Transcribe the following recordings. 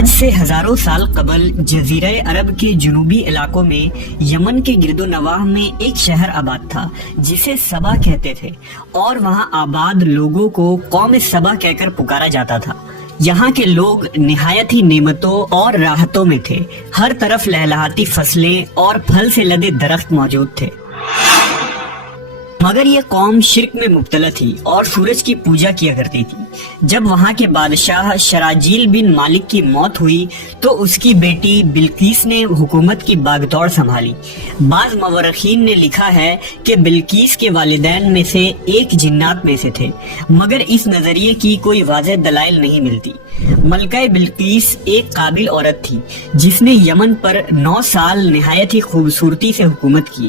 آج سے ہزاروں سال قبل جزیرہ عرب کے جنوبی علاقوں میں یمن کے گرد و نواح میں ایک شہر آباد تھا جسے سبا کہتے تھے، اور وہاں آباد لوگوں کو قوم سبا کہہ کر پکارا جاتا تھا۔ یہاں کے لوگ نہایت ہی نعمتوں اور راحتوں میں تھے، ہر طرف لہلہاتی فصلیں اور پھل سے لدے درخت موجود تھے۔ مگر یہ قوم شرک میں مبتلا تھی اور سورج کی پوجا کیا کرتی تھی۔ جب وہاں کے بادشاہ شراجیل بن مالک کی موت ہوئی تو اس کی بیٹی بلقیس نے حکومت کی باغ دوڑ سنبھالی۔ بعض مورخین نے لکھا ہے کہ بلقیس کے والدین میں سے ایک جنات میں سے تھے، مگر اس نظریے کی کوئی واضح دلائل نہیں ملتی۔ ملکہ بلقیس ایک قابل عورت تھی جس نے یمن پر 9 سال نہایت ہی خوبصورتی سے حکومت کی۔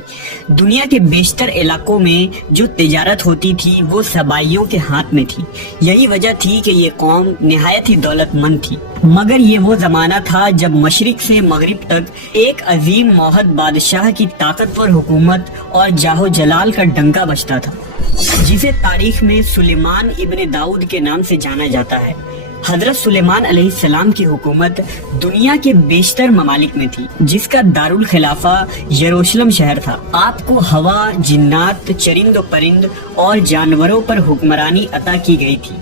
دنیا کے بیشتر علاقوں میں جو تجارت ہوتی تھی وہ سبائیوں کے ہاتھ میں تھی، یہی وجہ تھی کہ یہ قوم نہایت ہی دولت مند تھی۔ مگر یہ وہ زمانہ تھا جب مشرق سے مغرب تک ایک عظیم موحد بادشاہ کی طاقتور حکومت اور جاہ و جلال کا ڈنکا بجتا تھا، جسے تاریخ میں سلیمان ابن داؤد کے نام سے جانا جاتا ہے۔ حضرت سلیمان علیہ السلام کی حکومت دنیا کے بیشتر ممالک میں تھی، جس کا دارالخلافہ یروشلم شہر تھا۔ آپ کو ہوا، جنات، چرند و پرند اور جانوروں پر حکمرانی عطا کی گئی تھی۔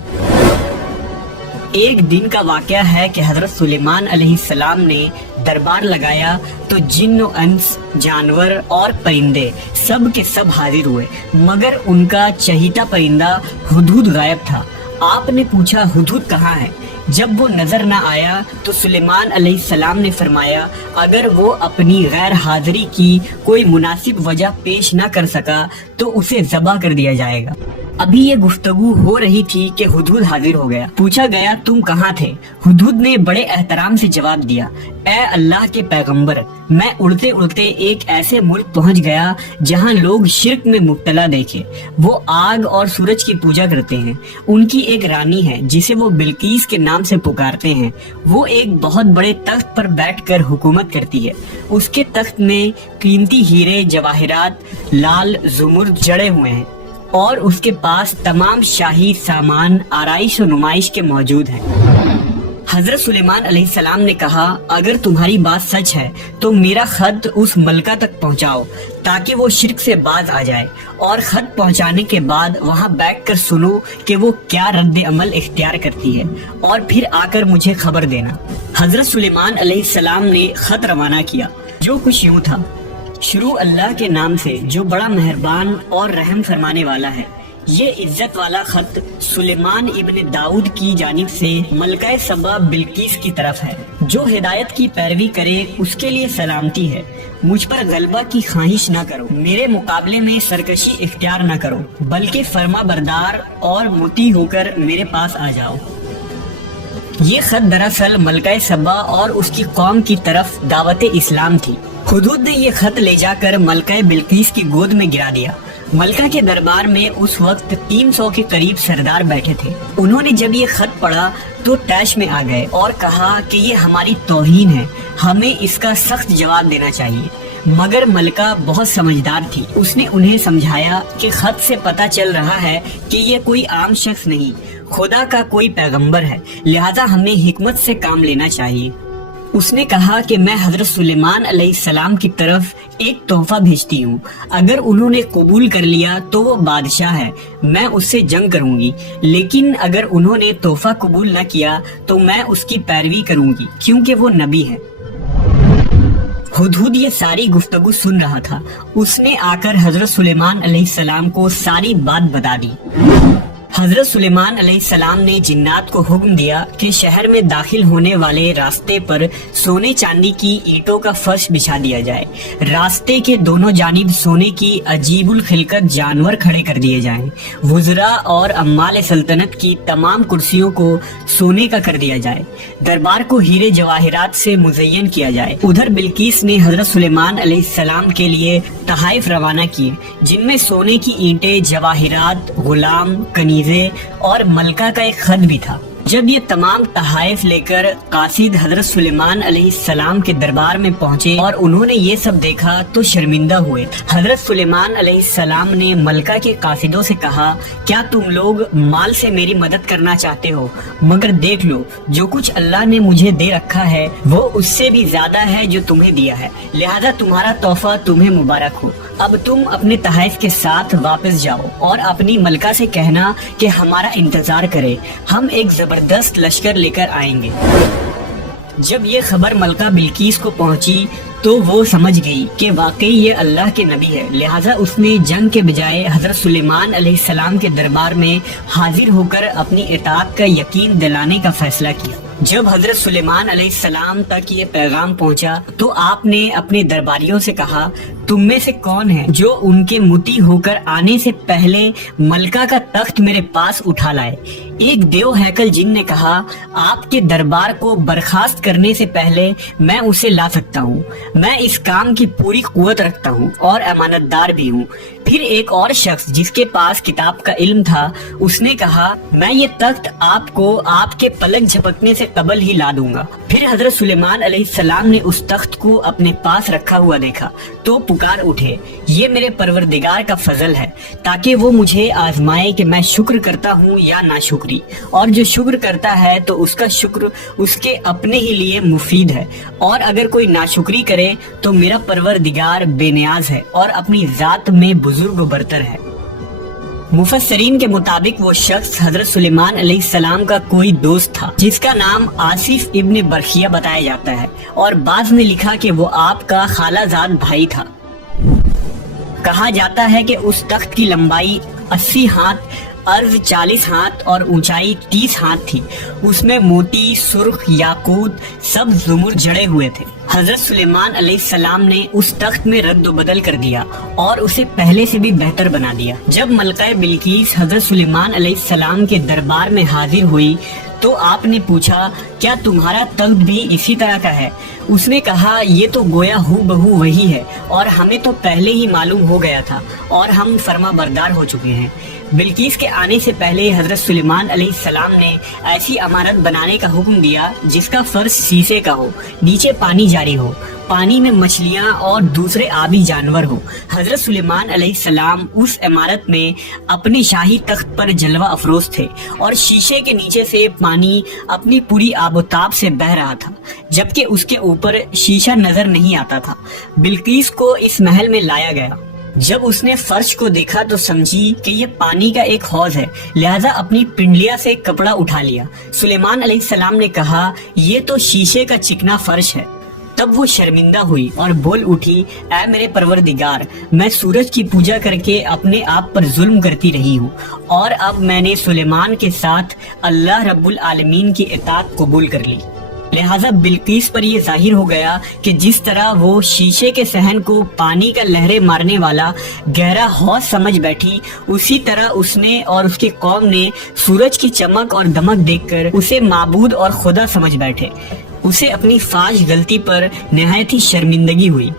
ایک دن کا واقعہ ہے کہ حضرت سلیمان علیہ السلام نے دربار لگایا تو جن و انس، جانور اور پرندے سب کے سب حاضر ہوئے، مگر ان کا چہیتا پرندہ ہدہد غائب تھا۔ آپ نے پوچھا ہدہد کہاں ہے؟ جب وہ نظر نہ آیا تو سلیمان علیہ السلام نے فرمایا اگر وہ اپنی غیر حاضری کی کوئی مناسب وجہ پیش نہ کر سکا تو اسے ذبح کر دیا جائے گا۔ ابھی یہ گفتگو ہو رہی تھی کہ ہدہد حاضر ہو گیا۔ پوچھا گیا تم کہاں تھے؟ ہدہد نے بڑے احترام سے جواب دیا، اے اللہ کے پیغمبر، میں اڑتے اڑتے ایک ایسے ملک پہنچ گیا جہاں لوگ شرک میں مبتلا دیکھے۔ وہ آگ اور سورج کی پوجا کرتے ہیں۔ ان کی ایک رانی ہے جسے وہ بلقیس کے نام سے پکارتے ہیں۔ وہ ایک بہت بڑے تخت پر بیٹھ کر حکومت کرتی ہے۔ اس کے تخت میں قیمتی ہیرے جواہرات لال زمرد جڑے ہوئے ہیں، اور اس کے پاس تمام شاہی سامان آرائش و نمائش کے موجود ہیں۔ حضرت سلیمان علیہ السلام نے کہا اگر تمہاری بات سچ ہے تو میرا خط اس ملکہ تک پہنچاؤ تاکہ وہ شرک سے باز آ جائے، اور خط پہنچانے کے بعد وہاں بیٹھ کر سنو کہ وہ کیا رد عمل اختیار کرتی ہے، اور پھر آ کر مجھے خبر دینا۔ حضرت سلیمان علیہ السلام نے خط روانہ کیا، جو کچھ یوں تھا، شروع اللہ کے نام سے جو بڑا مہربان اور رحم فرمانے والا ہے۔ یہ عزت والا خط سلیمان ابن داؤد کی جانب سے ملکہ سبا بلقیس کی طرف ہے۔ جو ہدایت کی پیروی کرے اس کے لیے سلامتی ہے۔ مجھ پر غلبہ کی خواہش نہ کرو، میرے مقابلے میں سرکشی اختیار نہ کرو، بلکہ فرما بردار اور مطیع ہو کر میرے پاس آ جاؤ۔ یہ خط دراصل ملکہ سبا اور اس کی قوم کی طرف دعوت اسلام تھی۔ ہدہد نے یہ خط لے جا کر ملکہ بلقیس کی گود میں گرا دیا۔ ملکہ کے دربار میں اس وقت 300 کے قریب سردار بیٹھے تھے۔ انہوں نے جب یہ خط پڑھا تو طیش میں آ گئے اور کہا کہ یہ ہماری توہین ہے، ہمیں اس کا سخت جواب دینا چاہیے۔ مگر ملکہ بہت سمجھدار تھی، اس نے انہیں سمجھایا کہ خط سے پتہ چل رہا ہے کہ یہ کوئی عام شخص نہیں، خدا کا کوئی پیغمبر ہے، لہذا ہمیں حکمت سے کام لینا چاہیے۔ اس نے کہا کہ میں حضرت سلیمان علیہ السلام کی طرف ایک تحفہ بھیجتی ہوں، اگر انہوں نے قبول کر لیا تو وہ بادشاہ ہے، میں اس سے جنگ کروں گی، لیکن اگر انہوں نے تحفہ قبول نہ کیا تو میں اس کی پیروی کروں گی کیونکہ وہ نبی ہے۔ ہدہد یہ ساری گفتگو سن رہا تھا۔ اس نے آ کر حضرت سلیمان علیہ السلام کو ساری بات بتا دی۔ حضرت سلیمان علیہ السلام نے جنات کو حکم دیا کہ شہر میں داخل ہونے والے راستے پر سونے چاندی کی اینٹوں کا فرش بچھا دیا جائے۔ راستے کے دونوں جانب سونے کی عجیب الخلقت جانور کھڑے کر دیے جائیں۔ وزراء اور عمال سلطنت کی تمام کرسیوں کو سونے کا کر دیا جائے۔ دربار کو ہیرے جواہرات سے مزین کیا جائے۔ ادھر بلقیس نے حضرت سلیمان علیہ السلام کے لیے تحائف روانہ کیے، جن میں سونے کی اینٹیں، جواہرات، غلام، کنیزیں اور ملکہ کا ایک خط بھی تھا۔ جب یہ تمام تحائف لے کر قاصد حضرت سلیمان علیہ السلام کے دربار میں پہنچے اور انہوں نے یہ سب دیکھا تو شرمندہ ہوئے۔ حضرت سلیمان علیہ السلام نے ملکہ کے قاصدوں سے کہا، کیا تم لوگ مال سے میری مدد کرنا چاہتے ہو؟ مگر دیکھ لو، جو کچھ اللہ نے مجھے دے رکھا ہے وہ اس سے بھی زیادہ ہے جو تمہیں دیا ہے، لہذا تمہارا تحفہ تمہیں مبارک ہو۔ اب تم اپنے تحائف کے ساتھ واپس جاؤ اور اپنی ملکہ سے کہنا کہ ہمارا انتظار کرے، ہم ایک زبردست لشکر لے کر آئیں گے۔ جب یہ خبر ملکہ بلقیس کو پہنچی تو وہ سمجھ گئی کہ واقعی یہ اللہ کے نبی ہے، لہٰذا اس نے جنگ کے بجائے حضرت سلیمان علیہ السلام کے دربار میں حاضر ہو کر اپنی اطاعت کا یقین دلانے کا فیصلہ کیا۔ جب حضرت سلیمان علیہ السلام تک یہ پیغام پہنچا تو آپ نے اپنے درباریوں سے کہا، تم میں سے کون ہے جو ان کے مطیع ہو کر آنے سے پہلے ملکہ کا تخت میرے پاس اٹھا لائے؟ ایک دیو ہیکل جن نے کہا، آپ کے دربار کو برخاست کرنے سے پہلے میں اسے لا سکتا ہوں، میں اس کام کی پوری قوت رکھتا ہوں اور امانت دار بھی ہوں۔ پھر ایک اور شخص جس کے پاس کتاب کا علم تھا، اس نے کہا، میں یہ تخت آپ کو آپ کے پلک جھپکنے سے قبل ہی لا دوں گا۔ پھر حضرت سلیمان علیہ السلام نے اس تخت کو اپنے پاس رکھا ہوا دیکھا تو پکار اٹھے، یہ میرے پروردگار کا فضل ہے تاکہ وہ مجھے آزمائے کہ میں شکر کرتا ہوں یا ناشکری، اور جو شکر کرتا ہے تو اس کا شکر اس کے اپنے ہی لیے مفید ہے، اور اگر کوئی ناشکری کرے تو میرا پروردگار بے نیاز ہے اور اپنی ذات میں بزرگ و برتر ہے۔ مفسرین کے مطابق وہ شخص حضرت سلیمان علیہ السلام کا کوئی دوست تھا جس کا نام آصف ابن برخیہ بتایا جاتا ہے، اور بعض نے لکھا کہ وہ آپ کا خالہ زاد بھائی تھا۔ کہا جاتا ہے کہ اس تخت کی لمبائی 80 ہاتھ، عرض 40 ہاتھ اور اونچائی 30 ہاتھ تھی۔ اس میں موتی، سرخ، یاقوت، سبز زمر جڑے ہوئے تھے۔ حضرت سلیمان علیہ السلام نے اس تخت میں رد و بدل کر دیا اور اسے پہلے سے بھی بہتر بنا دیا۔ جب ملکہ بلقیس حضرت سلیمان علیہ السلام کے دربار میں حاضر ہوئی تو آپ نے پوچھا، کیا تمہارا تخت بھی اسی طرح کا ہے؟ اس نے کہا، یہ تو گویا ہو بہو وہی ہے، اور ہمیں تو پہلے ہی معلوم ہو گیا تھا اور ہم فرما بردار ہو چکے ہیں۔ بلقیس کے آنے سے پہلے حضرت سلیمان علیہ السلام نے ایسی عمارت بنانے کا حکم دیا جس کا فرش شیشے کا ہو، نیچے پانی جاری ہو، پانی میں مچھلیاں اور دوسرے آبی جانور ہو۔ حضرت سلیمان علیہ السلام اس عمارت میں اپنے شاہی تخت پر جلوہ افروز تھے، اور شیشے کے نیچے سے پانی اپنی پوری آب و تاب سے بہہ رہا تھا، جبکہ اس کے اوپر شیشہ نظر نہیں آتا تھا۔ بلقیس کو اس محل میں لایا گیا۔ جب اس نے فرش کو دیکھا تو سمجھی کہ یہ پانی کا ایک حوض ہے، لہذا اپنی پنڈلیا سے کپڑا اٹھا لیا۔ سلیمان علیہ السلام نے کہا، یہ تو شیشے کا چکنا فرش ہے۔ تب وہ شرمندہ ہوئی اور بول اٹھی، اے میرے پروردگار، میں سورج کی پوجا کر کے اپنے آپ پر ظلم کرتی رہی ہوں، اور اب میں نے سلیمان کے ساتھ اللہ رب العالمین کی اطاعت قبول کر لی۔ لہٰذا بلقیس پر یہ ظاہر ہو گیا کہ جس طرح وہ شیشے کے صحن کو پانی کا لہریں مارنے والا گہرا حوض سمجھ بیٹھی، اسی طرح اس نے اور اس کی قوم نے سورج کی چمک اور دمک دیکھ کر اسے معبود اور خدا سمجھ بیٹھے۔ اسے اپنی فاش غلطی پر نہایت ہی شرمندگی ہوئی۔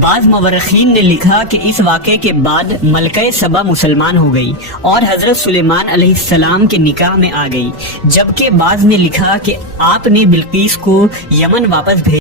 بعض مورخین نے لکھا کہ اس واقعے کے بعد ملکہ سبا مسلمان ہو گئی اور حضرت سلیمان علیہ السلام کے نکاح میں آ گئی، جبکہ بعض نے لکھا کہ آپ نے بلقیس کو یمن واپس بھیج